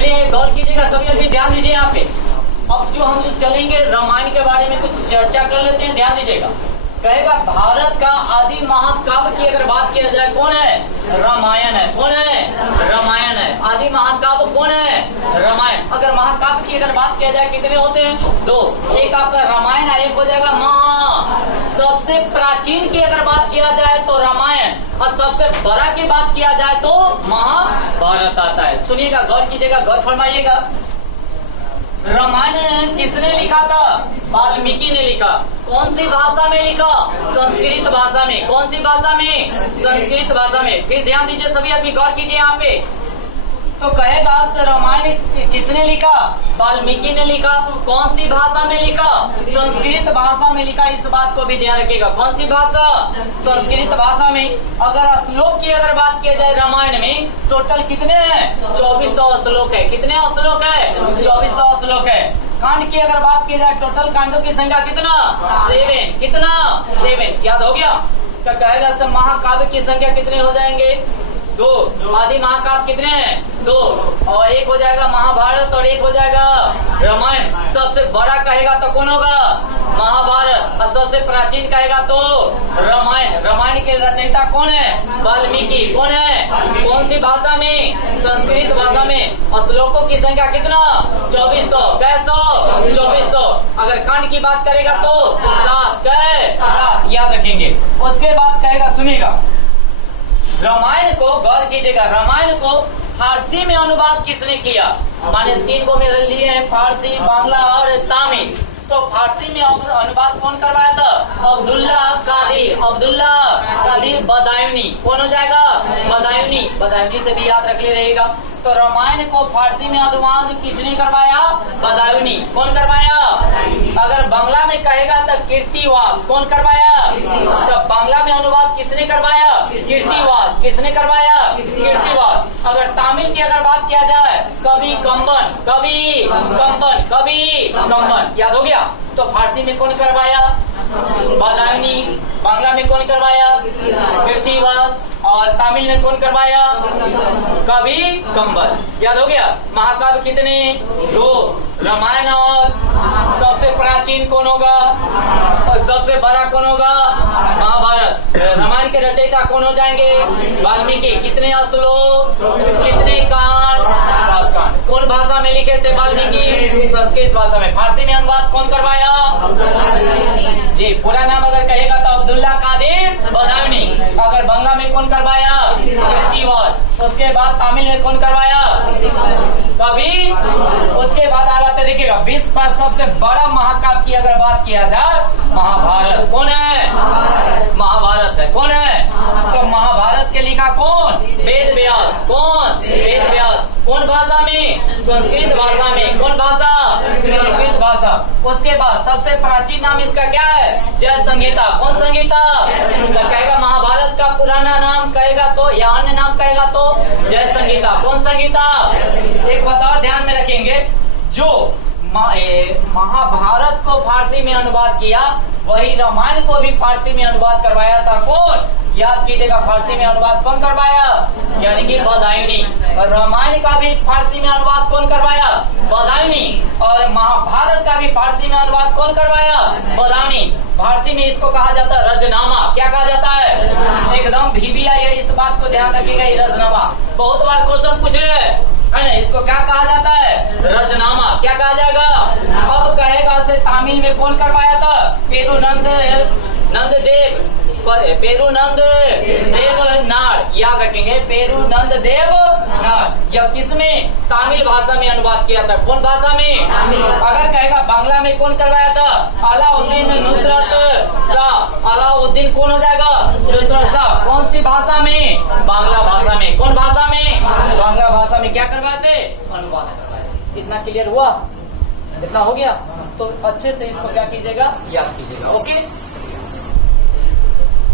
चलिए गौर कीजिएगा, सभी अभी ध्यान दीजिए यहाँ पे। अब जो हम लोग चलेंगे रामायण के बारे में कुछ चर्चा कर लेते हैं, ध्यान दीजिएगा। कहेगा भारत का आदि महाकाव्य की अगर बात किया जाए कौन है? रामायण है। कौन है? रामायण है। आदि महाकाव्य कौन है? रामायण। अगर महाकाव्य की अगर बात किया जाए कितने होते हैं? दो। एक आपका रामायण है, एक हो जाएगा महा। सबसे प्राचीन की अगर बात किया जाए तो रामायण, और सबसे बड़ा की बात किया जाए तो महाभारत आता है। सुनिएगा, गौर कीजिएगा, गौर फरमाइएगा। रामायण किसने लिखा था? वाल्मीकि ने लिखा। कौन सी भाषा में लिखा? संस्कृत भाषा में। कौन सी भाषा में? संस्कृत भाषा में। फिर ध्यान दीजिए सभी आदमी, गौर कीजिए यहाँ पे। तो कहेगा रामायण किसने लिखा? वाल्मीकि ने लिखा। कौन सी भाषा में लिखा? संस्कृत भाषा में लिखा। इस बात को भी ध्यान रखिएगा। कौन सी भाषा? संस्कृत भाषा में। अगर श्लोक की अगर बात किया जाए रामायण में, टोटल कितने हैं? 2400 श्लोक है। कितने श्लोक है? 2400 श्लोक है। कांड की अगर बात की जाए, टोटल कांडों की संख्या कितना? 7। कितना? 7। याद हो गया? क्या कहेगा सब महाकाव्य की संख्या कितने हो जाएंगे? 2। आदि महाकाव्य कितने हैं? 2। और एक हो जाएगा महाभारत और एक हो जाएगा रामायण। सबसे बड़ा कहेगा तो कौन होगा? महाभारत। और सबसे प्राचीन कहेगा तो रामायण। रामायण के रचयिता कौन है? वाल्मीकि। कौन है? कौन सी भाषा में? संस्कृत भाषा में। और श्लोकों की संख्या कितना? 2400। कैसो? 2400। अगर कांड की बात करेगा तो 7। याद रखेंगे। उसके बाद कहेगा, सुनिएगा, रामायण को गौर कीजिएगा, रामायण को फारसी में अनुवाद किसने किया? माने 3 को मेरे लिए है, फारसी, बांग्ला और तमिल। तो फारसी में अनुवाद कौन करवाया था? अब्दुल्ला कादिर। अब्दुल्ला कादिर बदायूनी। कौन हो जाएगा? बदायूनी। बदायूनी से भी याद रख ले रहेगा। तो रामायण को फारसी में अनुवाद किसने करवाया? बदायूनी। कौन करवाया? अगर बांग्ला में कहेगा तो कीर्तिवास। कौन करवाया? तो बांग्ला में अनुवाद किसने करवाया? कीर्तिवास। किसने करवाया? कीर्तिवास। अगर तमिल की अगर बात किया जाए, कवि कंबन। कवि कंबन। कवि कंबन। याद हो गया? तो फारसी में कौन करवाया? बदायूनी। बांग्ला में कौन करवाया? कीर्तिवास। और तमिल में कौन करवाया? कवि कंबन। याद हो गया? महाकाव्य कितने? 2। रामायण। और सबसे प्राचीन कौन होगा? और सबसे बड़ा कौन होगा? महाभारत। रामायण के रचयिता कौन हो जाएंगे? वाल्मीकि। कितने श्लोक? कितने कांड? 7 कांड। कौन भाषा में लिखे थे वाल्मीकि? संस्कृत भाषा में। फारसी में अनुवाद कौन करवाया? जी, पूरा नाम अगर कहेगा तो अब्दुल्ला कादिर बदायूनी। अगर बांग्ला में कौन करवाया? कीर्तिवास। उसके बाद तमिल में कौन करवाया? कवि। उसके बाद आ जाते, देखिएगा, विश्व का सबसे बड़ा महाकाव्य की अगर बात किया जाए, महाभारत। कौन है? महाभारत है। कौन है? तो महाभारत के लिखा कौन? वेद व्यास। कौन? वेद व्यास। कौन भाषा में? संस्कृत भाषा में। कौन भाषा? संस्कृत भाषा। उसके बाद सबसे प्राचीन नाम इसका क्या है? जय संहिता। कौन संहिता? कहेगा महाभारत का पुराना नाम कहेगा तो, या अन्य नाम कहेगा तो जय संहिता। कौन संहिता? एक बात और ध्यान में रखेंगे, जो महाभारत को फारसी में अनुवाद किया, वही रामायण को भी फारसी में अनुवाद करवाया था कौन? याद कीजिएगा, फारसी में अनुवाद कौन करवाया? यानी कि बदायूनी। और रामायण का भी फारसी में अनुवाद कौन करवाया? बदायूनी। और महाभारत का भी फारसी में अनुवाद कौन करवाया? बदायूनी। फारसी में इसको कहा जाता है रजनामा। क्या कहा जाता है? एकदम VBI है, इस बात को ध्यान रखिएगा। रजनामा बहुत बार क्वेश्चन पूछ रहे है ना, इसको क्या कहा जाता है? रजनामा। क्या कहा जाएगा? अब कहेगा से तमिल में कौन करवाया था? पेरुनंद देव। पेरुनंद देव नार। याद रखेंगे, पेरुनंद देव नार। यह किसमें? तमिल भाषा में अनुवाद किया था। कौन भाषा में? अगर कहेगा बांग्ला में कौन करवाया था? अलाउद्दीन नुसरत शाह। अलाउद्दीन कौन हो जाएगा? नुसरत शाह। कौन सी भाषा में? बांग्ला भाषा में। कौन भाषा में? बांग्ला भाषा में। क्या करवाते? अनुवाद करवाए। इतना क्लियर हुआ? इतना हो गया? तो अच्छे से इसको क्या कीजिएगा? याद कीजिएगा। ओके।